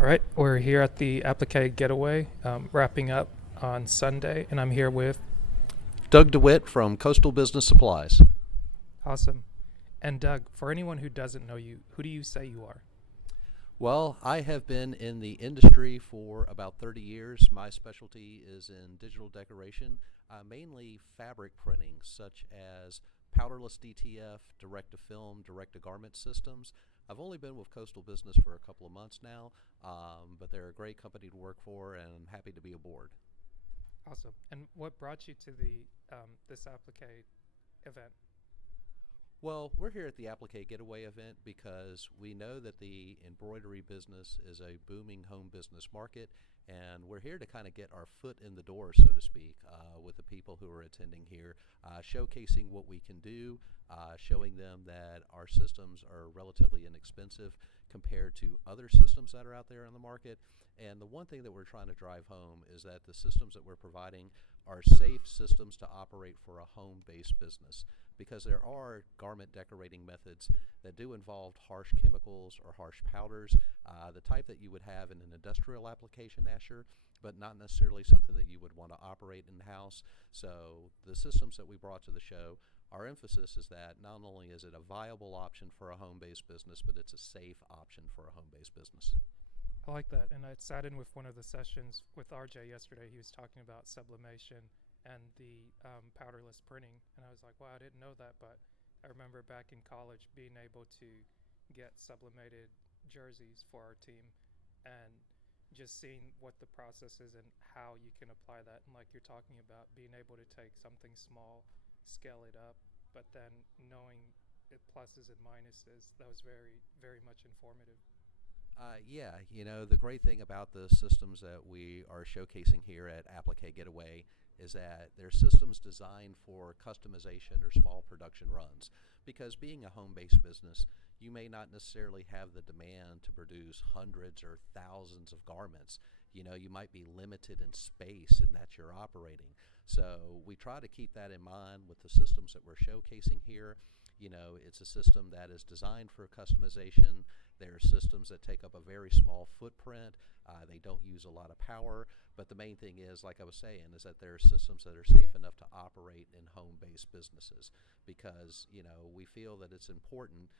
All right, we're here at the Appliqué Getaway, wrapping up on Sunday, and I'm here with Doug DeWitt from Coastal Business Supplies. Awesome. And Doug, for anyone who doesn't know you, who do you say you are? Well, I have been in the industry for about 30 years. My specialty is in digital decoration, mainly fabric printing, such as powderless DTF, direct-to-film, direct-to-garment systems. I've only been with Coastal Business for a couple of months now, but they're a great company to work for, and I'm happy to be aboard. Awesome. And what brought you to the this Appliqué event? Well, we're here at the Appliqué Getaway event because we know that the embroidery business is a booming home business market, and we're here to kind of get our foot in the door, so to speak, with the people who are attending here, showcasing what we can do, showing them that our systems are relatively inexpensive compared to other systems that are out there on the market. And the one thing that we're trying to drive home is that the systems that we're providing are safe systems to operate for a home-based business, because there are garment decorating methods that do involve harsh chemicals or harsh powders, the type that you would have in an industrial application, Asher, but not necessarily something that you would want to operate in-house. So the systems that we brought to the show, our emphasis is that not only is it a viable option for a home-based business, but it's a safe option for a home-based business. I like that. And I sat in with one of the sessions with RJ yesterday. He was talking about sublimation and the powderless printing. And I was like, wow, I didn't know that. But I remember back in college being able to get sublimated jerseys for our team and just seeing what the process is and how you can apply that. And like you're talking about, being able to take something small, scale it up, but then knowing the pluses and minuses, that was very, very much informative. Yeah, the great thing about the systems that we are showcasing here at Appliqué Getaway is that they're systems designed for customization or small production runs. Because being a home-based business, you may not necessarily have the demand to produce hundreds or thousands of garments. You might be limited in space in that you're operating. So we try to keep that in mind with the systems that we're showcasing here. It's a system that is designed for customization. There are systems that take up a very small footprint. They don't use a lot of power. But the main thing is, like I was saying, is that there are systems that are safe enough to operate in home-based businesses, because, we feel that it's important,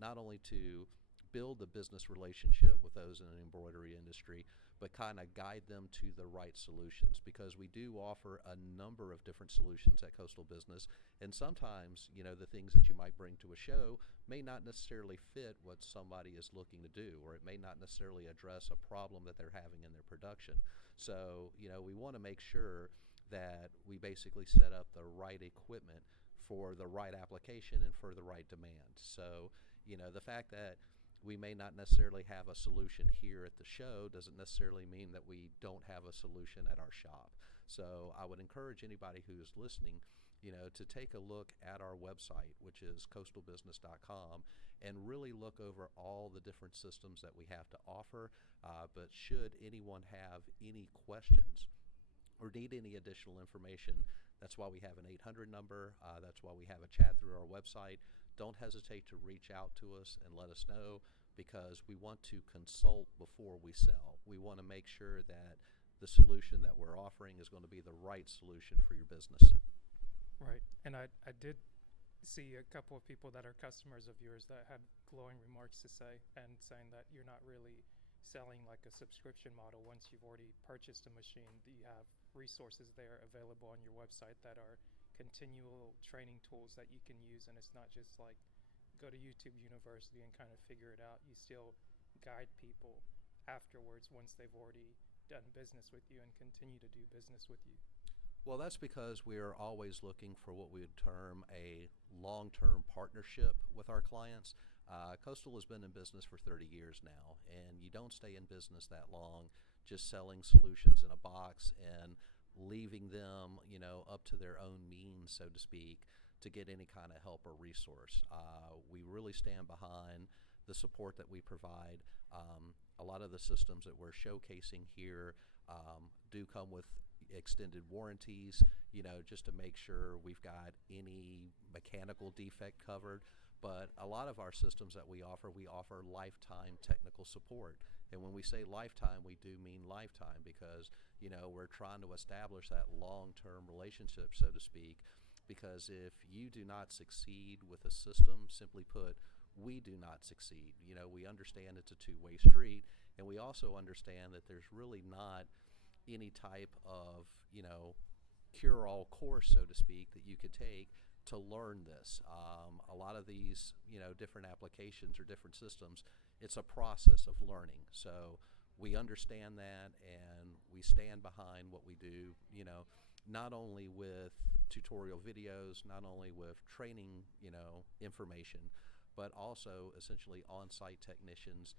not only to build the business relationship with those in the embroidery industry, but kind of guide them to the right solutions, because we do offer a number of different solutions at Coastal Business. And sometimes, the things that you might bring to a show may not necessarily fit what somebody is looking to do, or it may not necessarily address a problem that they're having in their production. So, we want to make sure that we basically set up the right equipment for the right application and for the right demand. So, the fact that we may not necessarily have a solution here at the show doesn't necessarily mean that we don't have a solution at our shop. So I would encourage anybody who is listening, to take a look at our website, which is coastalbusiness.com, and really look over all the different systems that we have to offer. But should anyone have any questions or need any additional information, that's why we have an 800 number. That's why we have a chat through our website. Don't hesitate to reach out to us and let us know, because we want to consult before we sell. We want to make sure that the solution that we're offering is going to be the right solution for your business. Right. And I did see a couple of people that are customers of yours that had glowing remarks to say, and saying that you're not really selling like a subscription model. Once you've already purchased a machine, that you have resources there available on your website that are continual training tools that you can use. And it's not just like go to YouTube University and kind of figure it out. You still guide people afterwards once they've already done business with you and continue to do business with you. Well, that's because we are always looking for what we would term a long-term partnership with our clients. Coastal has been in business for 30 years now, and you don't stay in business that long just selling solutions in a box and leaving them, up to their own means, so to speak, to get any kind of help or resource. We really stand behind the support that we provide. A lot of the systems that we're showcasing here do come with extended warranties, just to make sure we've got any mechanical defect covered. But a lot of our systems that we offer lifetime technical support. And when we say lifetime, we do mean lifetime because, we're trying to establish that long-term relationship, so to speak, because if you do not succeed with a system, simply put, we do not succeed. We understand it's a two-way street, and we also understand that there's really not any type of, cure-all course, so to speak, that you could take to learn this. A lot of these, different applications or different systems, it's a process of learning. So we understand that, and we stand behind what we do, not only with tutorial videos, not only with training, information, but also essentially on-site technicians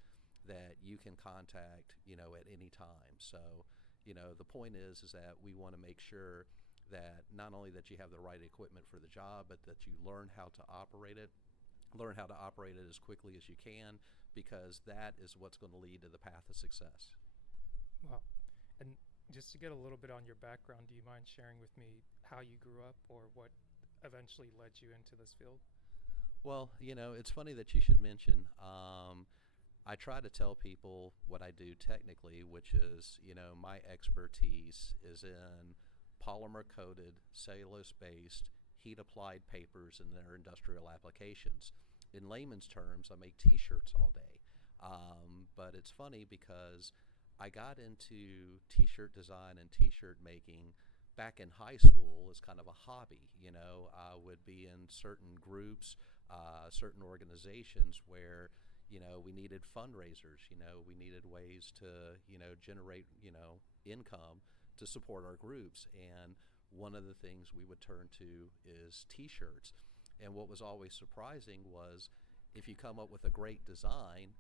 that you can contact, at any time. So, the point is that we want to make sure that not only that you have the right equipment for the job, but that you learn how to operate it as quickly as you can, because that is what's going to lead to the path of success. Wow. And just to get a little bit on your background, do you mind sharing with me how you grew up or what eventually led you into this field? Well, it's funny that you should mention. I try to tell people what I do technically, which is, my expertise is in polymer coated, cellulose based, heat applied papers and their industrial applications. In layman's terms, I make t-shirts all day. But it's funny because I got into t-shirt design and t-shirt making back in high school as kind of a hobby. I would be in certain groups, certain organizations where, we needed fundraisers, we needed ways to, generate, income to support our groups. And one of the things we would turn to is t-shirts. And what was always surprising was if you come up with a great design,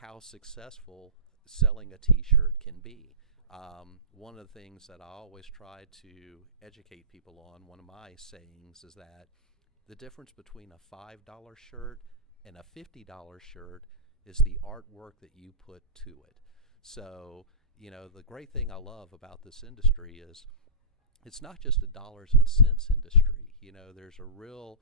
how successful selling a t-shirt can be. One of the things that I always try to educate people on, one of my sayings is that the difference between a $5 shirt and a $50 shirt is the artwork that you put to it. So, the great thing I love about this industry is it's not just a dollars and cents industry. There's a real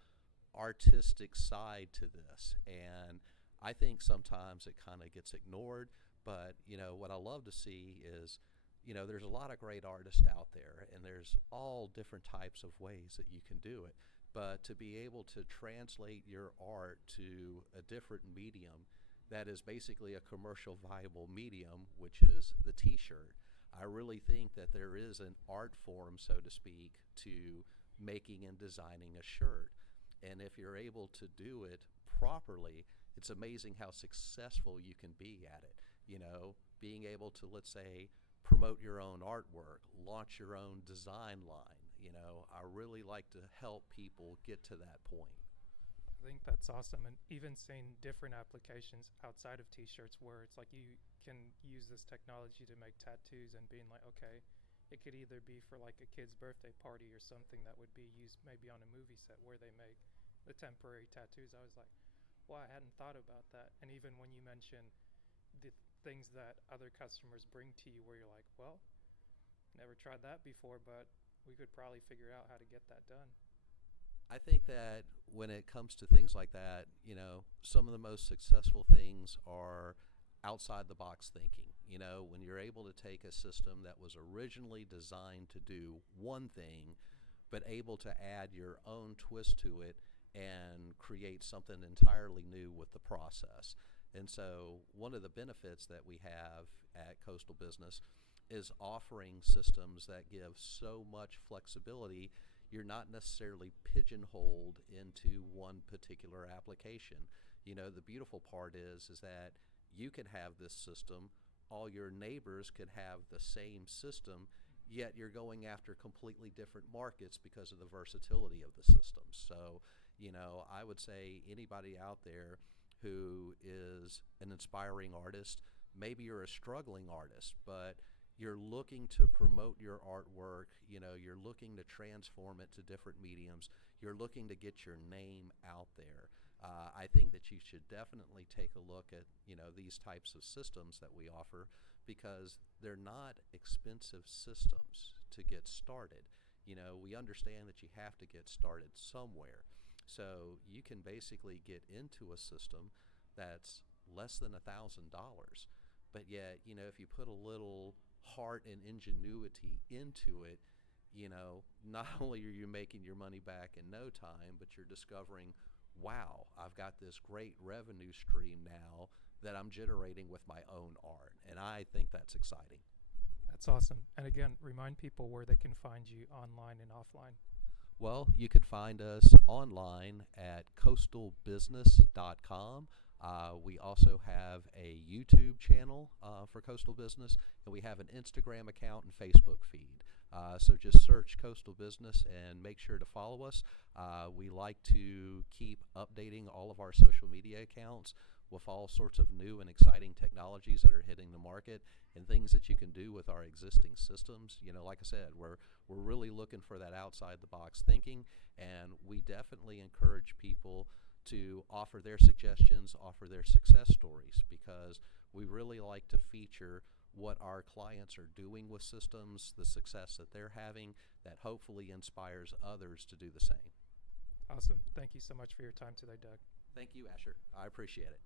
artistic side to this. And I think sometimes it kind of gets ignored. But, what I love to see is, there's a lot of great artists out there, and there's all different types of ways that you can do it. But to be able to translate your art to a different medium that is basically a commercial viable medium, which is the t-shirt, I really think that there is an art form, so to speak, to making and designing a shirt. And if you're able to do it properly, it's amazing how successful you can be at it. Being able to, let's say, promote your own artwork, launch your own design line. I really like to help people get to that point. I think that's awesome. And even seeing different applications outside of t-shirts where it's like you can use this technology to make tattoos and being like, okay, it could either be for like a kid's birthday party or something that would be used maybe on a movie set where they make the temporary tattoos. I was like, wow, I hadn't thought about that. And even when you mention the things that other customers bring to you where you're like, well, never tried that before, but we could probably figure out how to get that done. I think that when it comes to things like that, some of the most successful things are outside the box thinking. When you're able to take a system that was originally designed to do one thing, but able to add your own twist to it and create something entirely new with the process. And so one of the benefits that we have at Coastal Business is offering systems that give so much flexibility. You're not necessarily pigeonholed into one particular application. The beautiful part is that you can have this system, all your neighbors could have the same system, yet you're going after completely different markets because of the versatility of the system. So, I would say anybody out there who is an inspiring artist, maybe you're a struggling artist, but you're looking to promote your artwork, you're looking to transform it to different mediums, you're looking to get your name out there. I think that you should definitely take a look at, these types of systems that we offer because they're not expensive systems to get started. We understand that you have to get started somewhere. So you can basically get into a system that's less than $1,000, but yet, if you put a little heart and ingenuity into it, not only are you making your money back in no time, but you're discovering, wow, I've got this great revenue stream now that I'm generating with my own art. And I think that's exciting. That's awesome. And again, remind people where they can find you online and offline. Well, you can find us online at coastalbusiness.com. We also have a YouTube channel for Coastal Business, and we have an Instagram account and Facebook feed. So just search Coastal Business and make sure to follow us. We like to keep updating all of our social media accounts with all sorts of new and exciting technologies that are hitting the market and things that you can do with our existing systems. Like I said, we're really looking for that outside the box thinking, and we definitely encourage people to offer their suggestions, offer their success stories, because we really like to feature what our clients are doing with systems, the success that they're having, that hopefully inspires others to do the same. Awesome. Thank you so much for your time today, Doug. Thank you, Asher. I appreciate it.